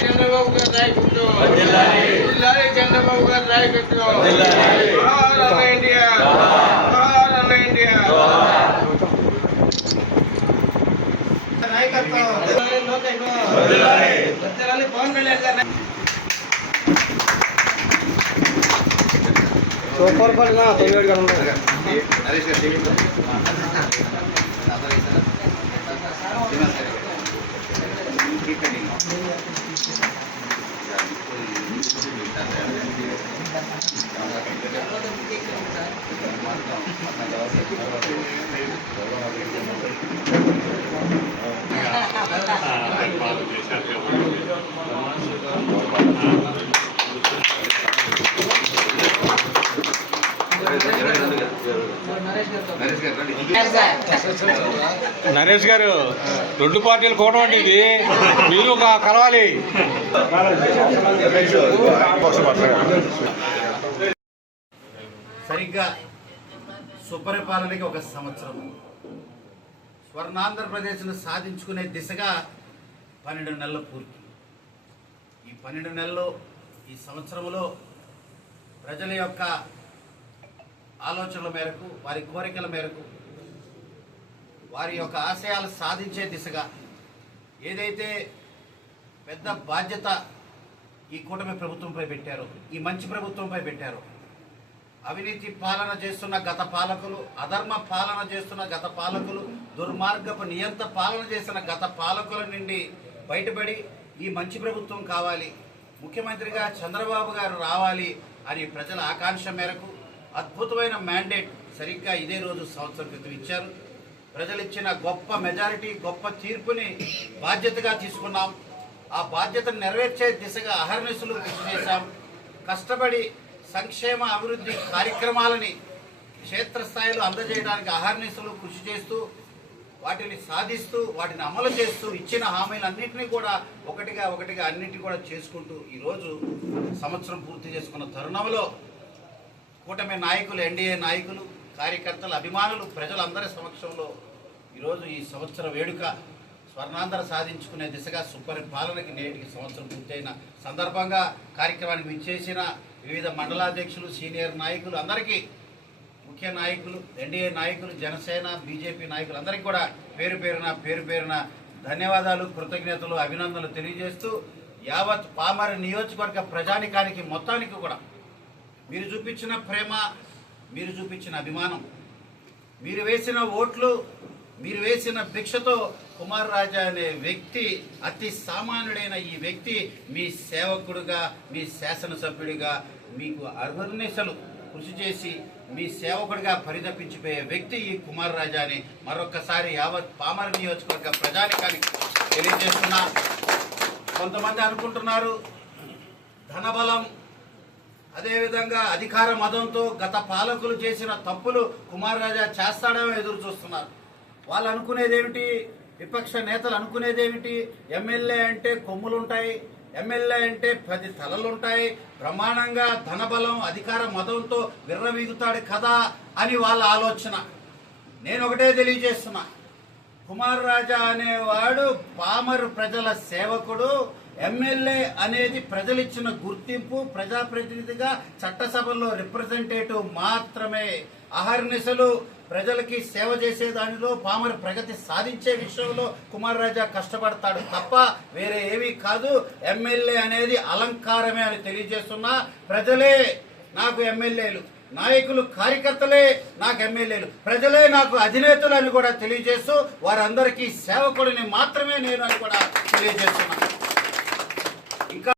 చంద్రబాబు గారి నాయకత్వం చంద్రబాబు గారి నాయకత్వం ఇండియా ఇండియా నాయకత్వం పవన్ కళ్యాణ్ గారు సూపర్ పడినా తొమ్మిది నరేష్ గారు రండి. నరేష్ గారు రెండు పార్టీలు కూడా ఇది. మీరు కలవాలి. సరిగ్గా సుపరిపాలనకి ఒక సంవత్సరం. స్వర్ణాంధ్రప్రదేశ్ను సాధించుకునే దిశగా పన్నెండు నెలలు పూర్తి. ఈ పన్నెండు నెలలు ఈ సంవత్సరంలో ప్రజల యొక్క ఆలోచనల మేరకు వారి కోరికల మేరకు వారి యొక్క ఆశయాలు సాధించే దిశగా ఏదైతే పెద్ద బాధ్యత ఈ కూటమి ప్రభుత్వంపై పెట్టారో ఈ మంచి ప్రభుత్వంపై పెట్టారో అవినీతి పాలన చేస్తున్న గత పాలకులు అధర్మ పాలన చేస్తున్న గత పాలకులు దుర్మార్గపు నియంత పాలన చేసిన గత పాలకుల నుండి బయటపడి ఈ మంచి ప్రభుత్వం కావాలి ముఖ్యమంత్రిగా చంద్రబాబు గారు రావాలి అని ప్రజల ఆకాంక్ష మేరకు అద్భుతమైన మ్యాండేట్ సరిగ్గా ఇదే రోజు సంవత్సరం క్రితం ఇచ్చారు. ప్రజలు ఇచ్చిన గొప్ప మెజారిటీ గొప్ప తీర్పుని బాధ్యతగా తీసుకున్నాం. ఆ బాధ్యతను నెరవేర్చే దిశగా అహర్నిశలు కృషి చేశాం. కష్టపడి సంక్షేమ అభివృద్ధి కార్యక్రమాలని క్షేత్రస్థాయిలో అందజేయడానికి అహర్నిశలు కృషి చేస్తూ వాటిని సాధిస్తూ వాటిని అమలు చేస్తూ ఇచ్చిన హామీలన్నింటినీ కూడా ఒకటిగా ఒకటిగా అన్నింటినీ కూడా చేసుకుంటూ ఈరోజు సంవత్సరం పూర్తి చేసుకున్న తరుణంలో కూటమి నాయకులు ఎన్డీఏ నాయకులు కార్యకర్తలు అభిమానులు ప్రజలందరి సమక్షంలో ఈరోజు ఈ సంవత్సర వేడుక స్వర్ణాంధ్ర సాధించుకునే దిశగా సుపరిపాలనకి నేటికి సంవత్సరం పూర్తయిన సందర్భంగా కార్యక్రమానికి విచ్చేసిన వివిధ మండలాధ్యక్షులు సీనియర్ నాయకులు అందరికీ ముఖ్య నాయకులు ఎన్డీఏ నాయకులు జనసేన బీజేపీ నాయకులు అందరికీ కూడా పేరు పేరున పేరు పేరున ధన్యవాదాలు కృతజ్ఞతలు అభినందనలు తెలియజేస్తూ యావత్ పామర నియోజకవర్గ ప్రజానికానికి మొత్తానికి కూడా మీరు చూపించిన ప్రేమ మీరు చూపించిన అభిమానం మీరు వేసిన ఓట్లు మీరు వేసిన భిక్షతో కుమార్ రాజా అనే వ్యక్తి అతి సామాన్యుడైన ఈ వ్యక్తి మీ సేవకుడుగా మీ శాసనసభ్యుడిగా మీకు అర్హర్నిశలు కృషి చేసి మీ సేవకుడిగా పరితపించిపోయే వ్యక్తి ఈ కుమార్ రాజా అని మరొకసారి యావత్ పామర నియోజకవర్గ ప్రజానికానికి తెలియజేస్తున్నా. కొంతమంది అనుకుంటున్నారు ధనబలం అదేవిధంగా అధికార మదంతో గత పాలకులు చేసిన తప్పులు కుమార్ రాజా చేస్తాడేమో ఎదురు చూస్తున్నారు. వాళ్ళు అనుకునేదేమిటి విపక్ష నేతలు అనుకునేదేమిటి ఎమ్మెల్యే అంటే కొమ్ములుంటాయి ఎమ్మెల్యే అంటే పది తలలుంటాయి ప్రమాణంగా ధనబలం అధికార మదంతో విర్రవీగుతాడు కదా అని వాళ్ళ ఆలోచన. నేను ఒకటే తెలియజేస్తున్నా. కుమార్ రాజా అనేవాడు పామరు ప్రజల సేవకుడు ఎమ్మెల్యే అనేది ప్రజలిచ్చిన గుర్తింపు ప్రజాప్రతినిధిగా చట్టసభల్లో రిప్రజెంటేటివ్ మాత్రమే. అహర్నిశలు ప్రజలకి సేవ చేసే దానిలో పామరు ప్రగతి సాధించే విషయంలో కుమార్ రాజా కష్టపడతాడు తప్ప వేరే ఏమీ కాదు. ఎమ్మెల్యే అనేది అలంకారమే అని తెలియజేస్తున్నా ప్రజలే నాకు ఎమ్మెల్యేలు. నాయకులు కార్యకర్తలే నాకు ఎమ్మెల్యేలు. ప్రజలే నాకు అధినేతలు అని కూడా తెలియజేస్తూ వారందరికీ సేవకుడిని మాత్రమే నేను అని కూడా తెలియజేస్తున్నాను.